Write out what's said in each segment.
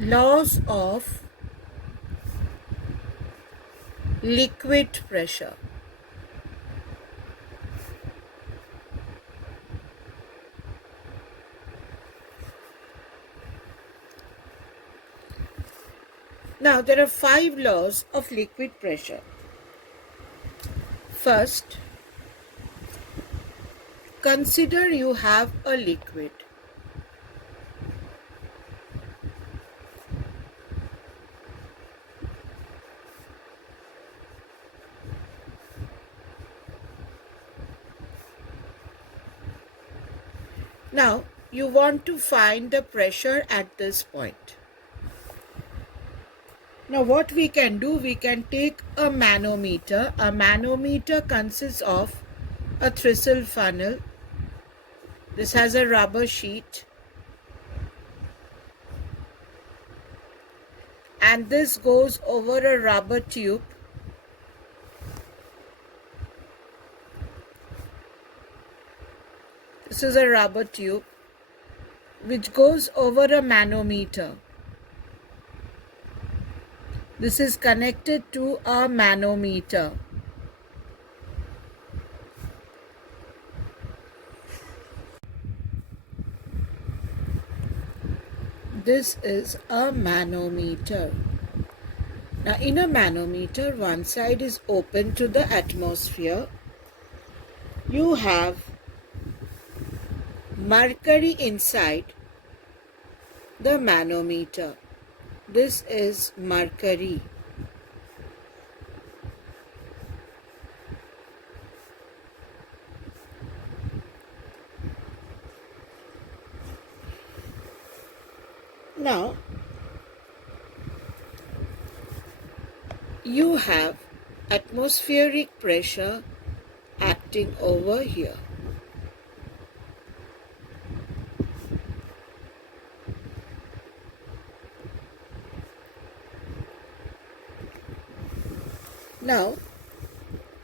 Laws of liquid pressure. Now, there are 5 laws of liquid pressure. First, consider you have a liquid. Now, you want to find the pressure at this point. Now, what we can do, we can take a manometer. A manometer consists of a thistle funnel. This has a rubber sheet. And this goes over a rubber tube. This is a rubber tube which goes over a manometer. This is connected to a manometer. This is a manometer. Now, in a manometer, one side is open to the atmosphere. You have mercury inside the manometer. This is mercury. Now, you have atmospheric pressure acting over here. Now,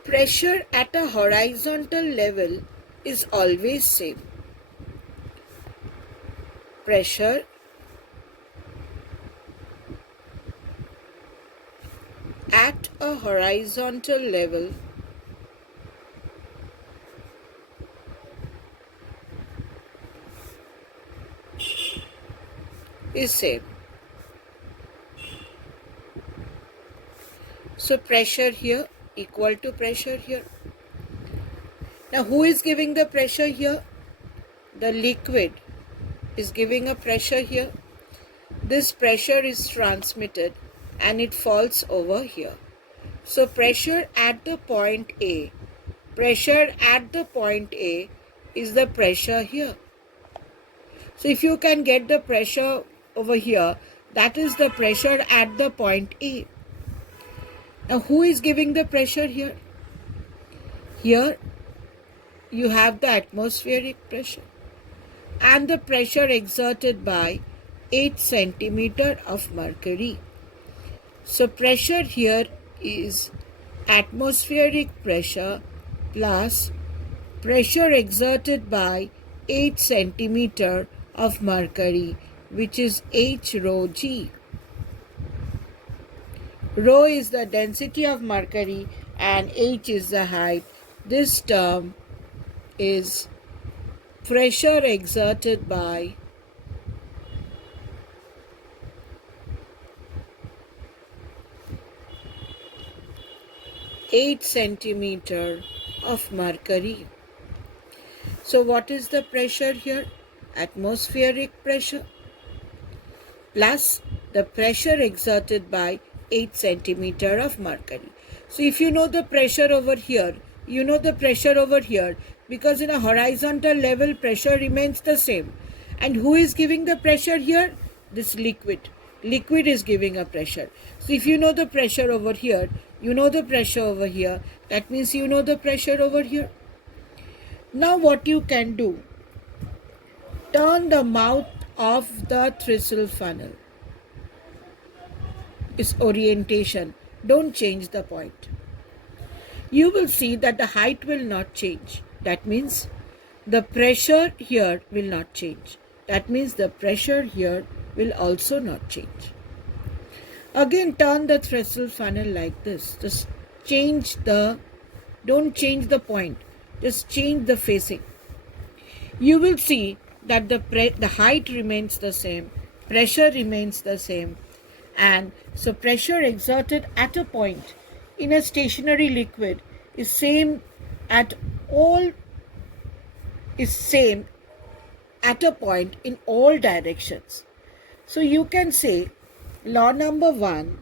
pressure at a horizontal level is always same. Pressure at a horizontal level is same. So pressure here equal to pressure here. Now, who is giving the pressure here? The liquid is giving a pressure here. This pressure is transmitted and it falls over here. So pressure at the point A. Pressure at the point A is the pressure here. So if you can get the pressure over here, that is the pressure at the point A. Now, who is giving the pressure here? Here you have the atmospheric pressure and the pressure exerted by 8 centimeter of mercury. So pressure here is atmospheric pressure plus pressure exerted by 8 centimeter of mercury, which is H rho G. Rho is the density of mercury and H is the height. This term is pressure exerted by eight centimeter of mercury. So what is the pressure here? Atmospheric pressure plus the pressure exerted by 8 centimeter of mercury. So if you know the pressure over here, you know the pressure over here, because in a horizontal level pressure remains the same. And who is giving the pressure here? This liquid. Liquid is giving a pressure. So if you know the pressure over here, you know the pressure over here. That means you know the pressure over here. Now what you can do, turn the mouth of the thistle funnel. Is orientation. Don't change the point. You will see that the height will not change. That means the pressure here will not change. That means the pressure here will also not change. Again, turn the trestle funnel like this. Just don't change the point, just change the facing. You will see that the height remains the same, pressure remains the same, and so pressure exerted at a point in a stationary liquid is same at a point in all directions. So you can say law number 1,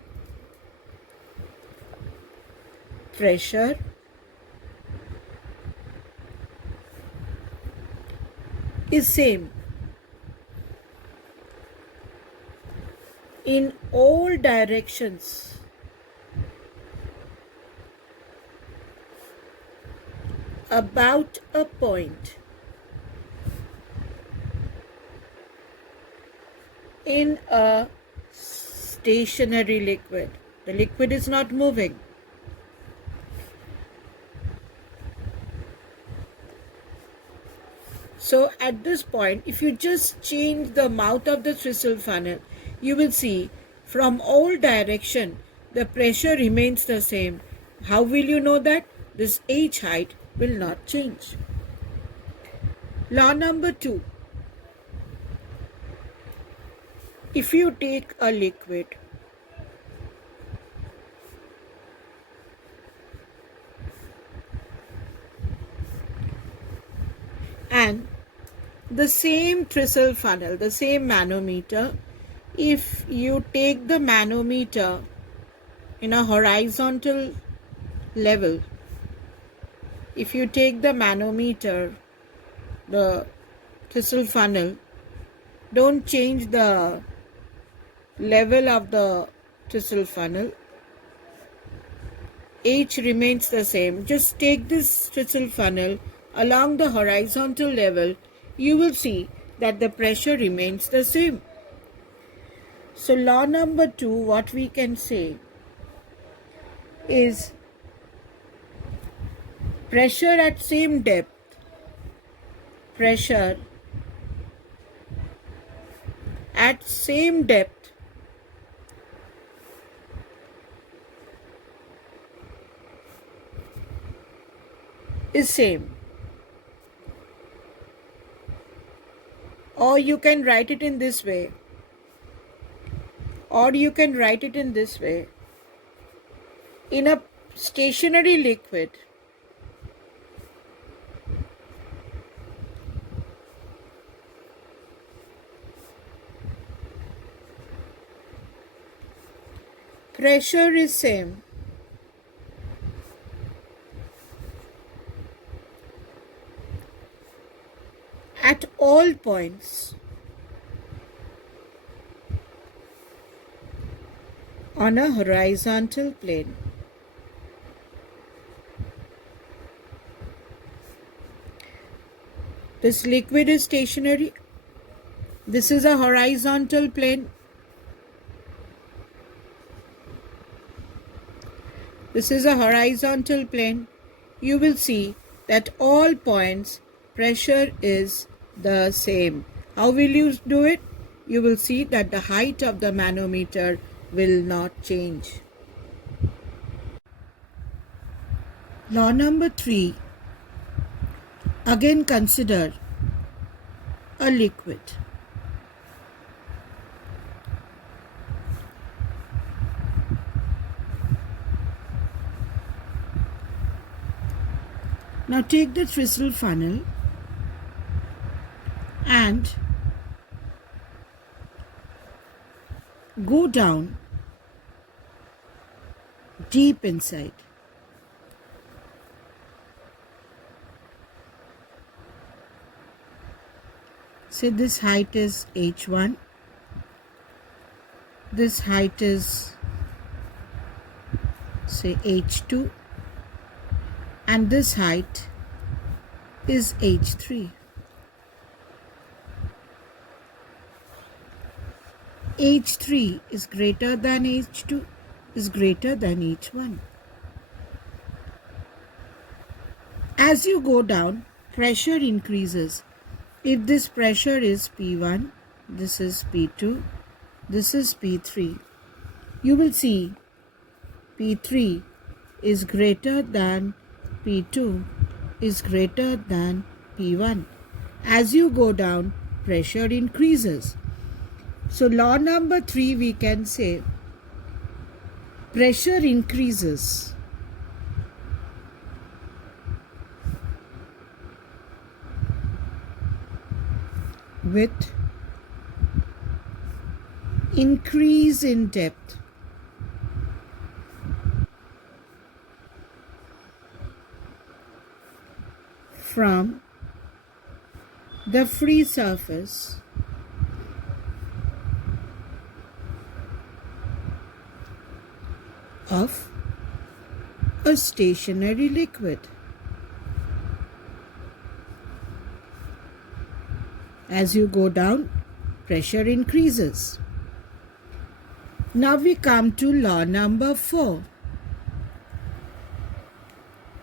pressure is same in all directions about a point in a stationary liquid. The liquid is not moving. So at this point, if you just change the mouth of the trestle funnel, you will see from all direction the pressure remains the same. How will you know that? This H height will not change. Law number 2. If you take a liquid and the same trestle funnel, the same manometer, if you take the manometer in a horizontal level, if you take the manometer, the trestle funnel, don't change the level of the trestle funnel, H remains the same. Just take this trestle funnel along the horizontal level, you will see that the pressure remains the same. So law number 2, what we can say is pressure at same depth, pressure at same depth is same. Or you can write it in this way. In a stationary liquid, pressure is same. At all points on a horizontal plane. This liquid is stationary. This is a horizontal plane. This is a horizontal plane. You will see that all points pressure is the same. How will you do it? You will see that the height of the manometer will not change. Law number 3. Again consider a liquid. Now take the trestle funnel and go down deep inside. Say this height is H1, this height is say H2, and this height is H3. H3 is greater than H2, is greater than H1. As you go down, pressure increases. If this pressure is P1, this is P2, This is P3. You will see P3 is greater than P2 is greater than P1. As you go down, pressure increases. So law number 3, we can say pressure increases with increase in depth. From the free surface of a stationary liquid. As you go down, pressure increases. Now we come to law number 4.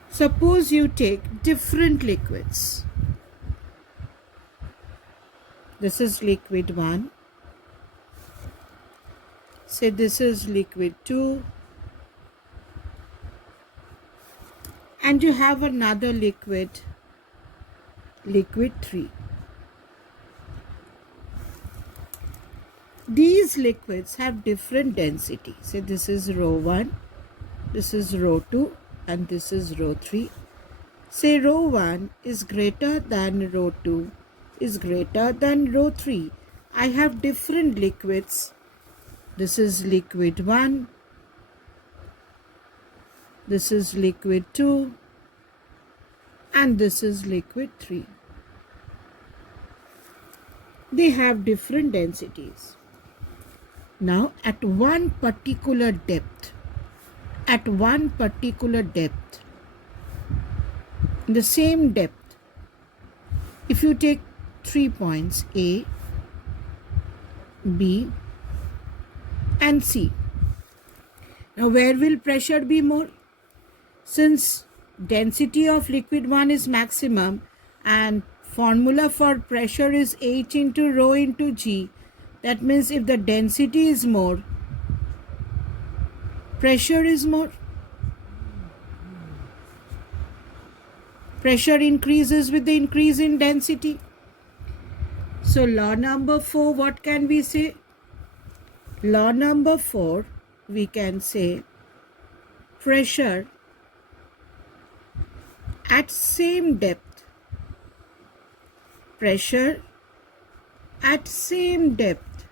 Suppose you take different liquids. This is liquid 1. Say this is liquid 2. And you have another liquid 3. These liquids have different density. Say this is rho 1, this is rho 2, and this is rho 3. Say rho 1 is greater than rho 2 is greater than rho 3. I have different liquids. This is liquid 1, this is liquid 2, and this is liquid 3. They have different densities. Now at one particular depth, in the same depth, if you take 3 points A, B, and C, now where will pressure be more? Since density of liquid 1 is maximum and formula for pressure is H into rho into G, that means if the density is more, pressure is more. Pressure increases with the increase in density. So law number 4, what can we say? Law number 4, we can say pressure at same depth. Pressure at same depth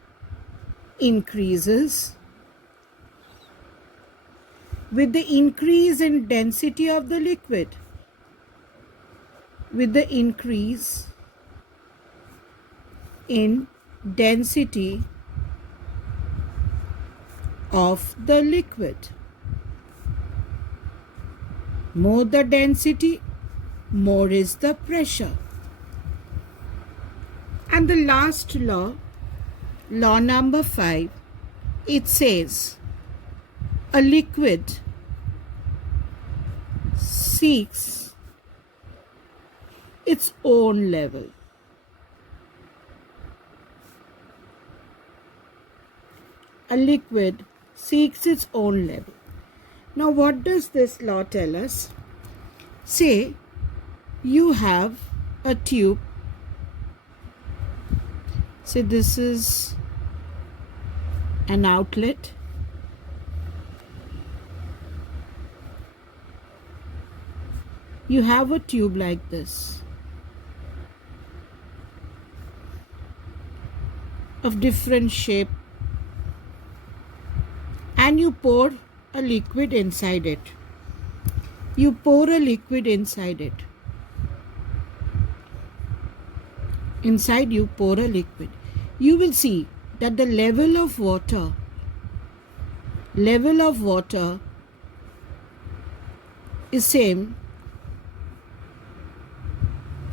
increases with the increase in density of the liquid. With the increase in density of the liquid. More the density, more is the pressure. And the last law, law number 5, it says a liquid seeks its own level. A liquid seeks its own level. Now what does this law tell us? Say you have a tube. Say this is an outlet. You have a tube like this of different shape, and you pour a liquid inside it. You pour a liquid inside it. Inside you pour a liquid. You will see that the level of water is same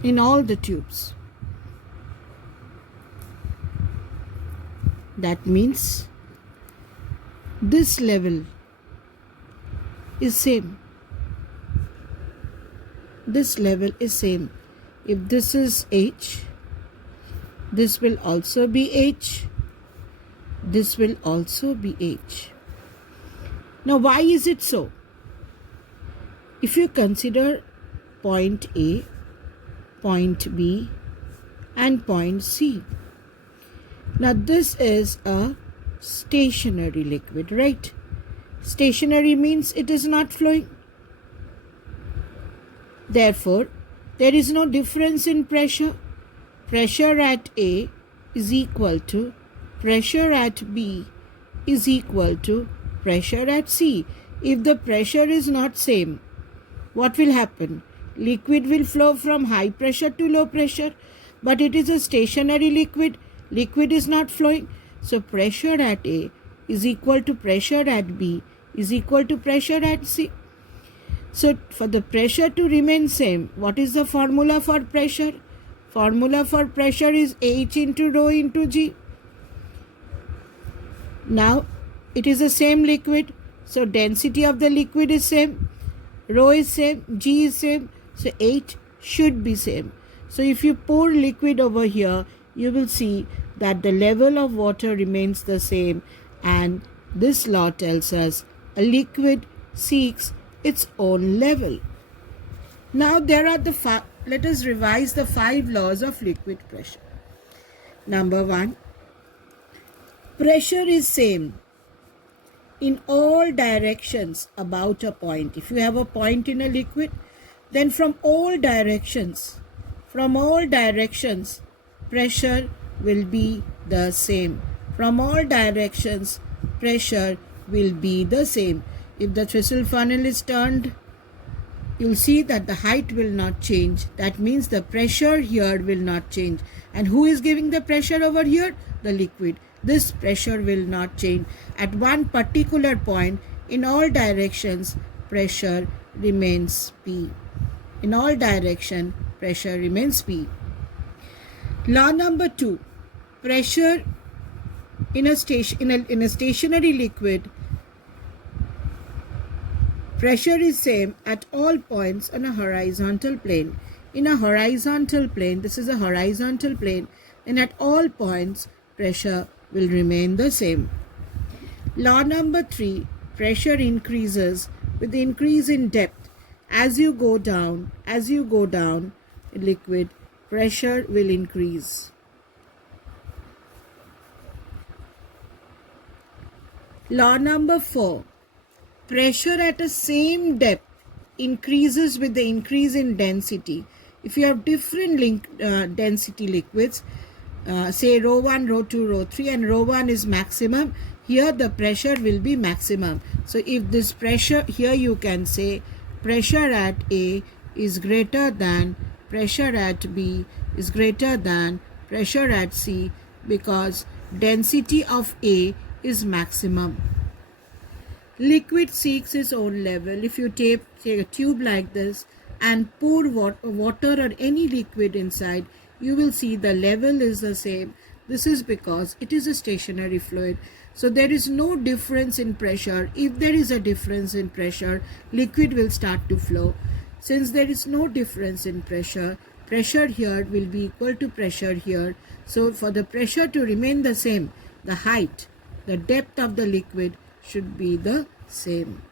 in all the tubes. That means this level is same. This level is same. If this is H, this will also be H. this will also be H. Now why is it so? If you consider point A, point B and point C. Now this is a stationary liquid, right? Stationary means it is not flowing. Therefore, there is no difference in pressure. Pressure at A is equal to pressure at B is equal to pressure at C. If the pressure is not same, what will happen? Liquid will flow from high pressure to low pressure, but it is a stationary liquid. Liquid is not flowing. So pressure at A is equal to pressure at B is equal to pressure at C. So for the pressure to remain same, what is the formula for pressure? Formula for pressure is H into rho into G. Now it is the same liquid, so density of the liquid is same, rho is same, G is same, so H should be same. So if you pour liquid over here, you will see that the level of water remains the same, and this law tells us a liquid seeks its own level. Now there are let us revise the 5 laws of liquid pressure. Number 1, pressure is same in all directions about a point. If you have a point in a liquid, then from all directions, pressure will be the same. From all directions, pressure will be the same. If the thistle funnel is turned, you'll see that the height will not change. That means the pressure here will not change. And who is giving the pressure over here? The liquid. This pressure will not change. At one particular point, in all directions, pressure remains P. In all directions, pressure remains P. Law number 2. Pressure in a stationary liquid, pressure is same at all points on a horizontal plane. In a horizontal plane, this is a horizontal plane, and at all points, pressure will remain the same. Law number 3, pressure increases with the increase in depth. As you go down, liquid, pressure will increase. Law number 4, pressure at the same depth increases with the increase in density. If you have different density liquids, say rho 1, rho 2, rho 3, and rho 1 is maximum, here the pressure will be maximum. So if this pressure, here you can say pressure at A is greater than pressure at B is greater than pressure at C, because density of A is maximum. Liquid seeks its own level. If you take a tube like this and pour water or any liquid inside, you will see the level is the same. This is because it is a stationary fluid. So there is no difference in pressure. If there is a difference in pressure, liquid will start to flow. Since there is no difference in pressure, pressure here will be equal to pressure here. So for the pressure to remain the same, the height, the depth of the liquid should be the same.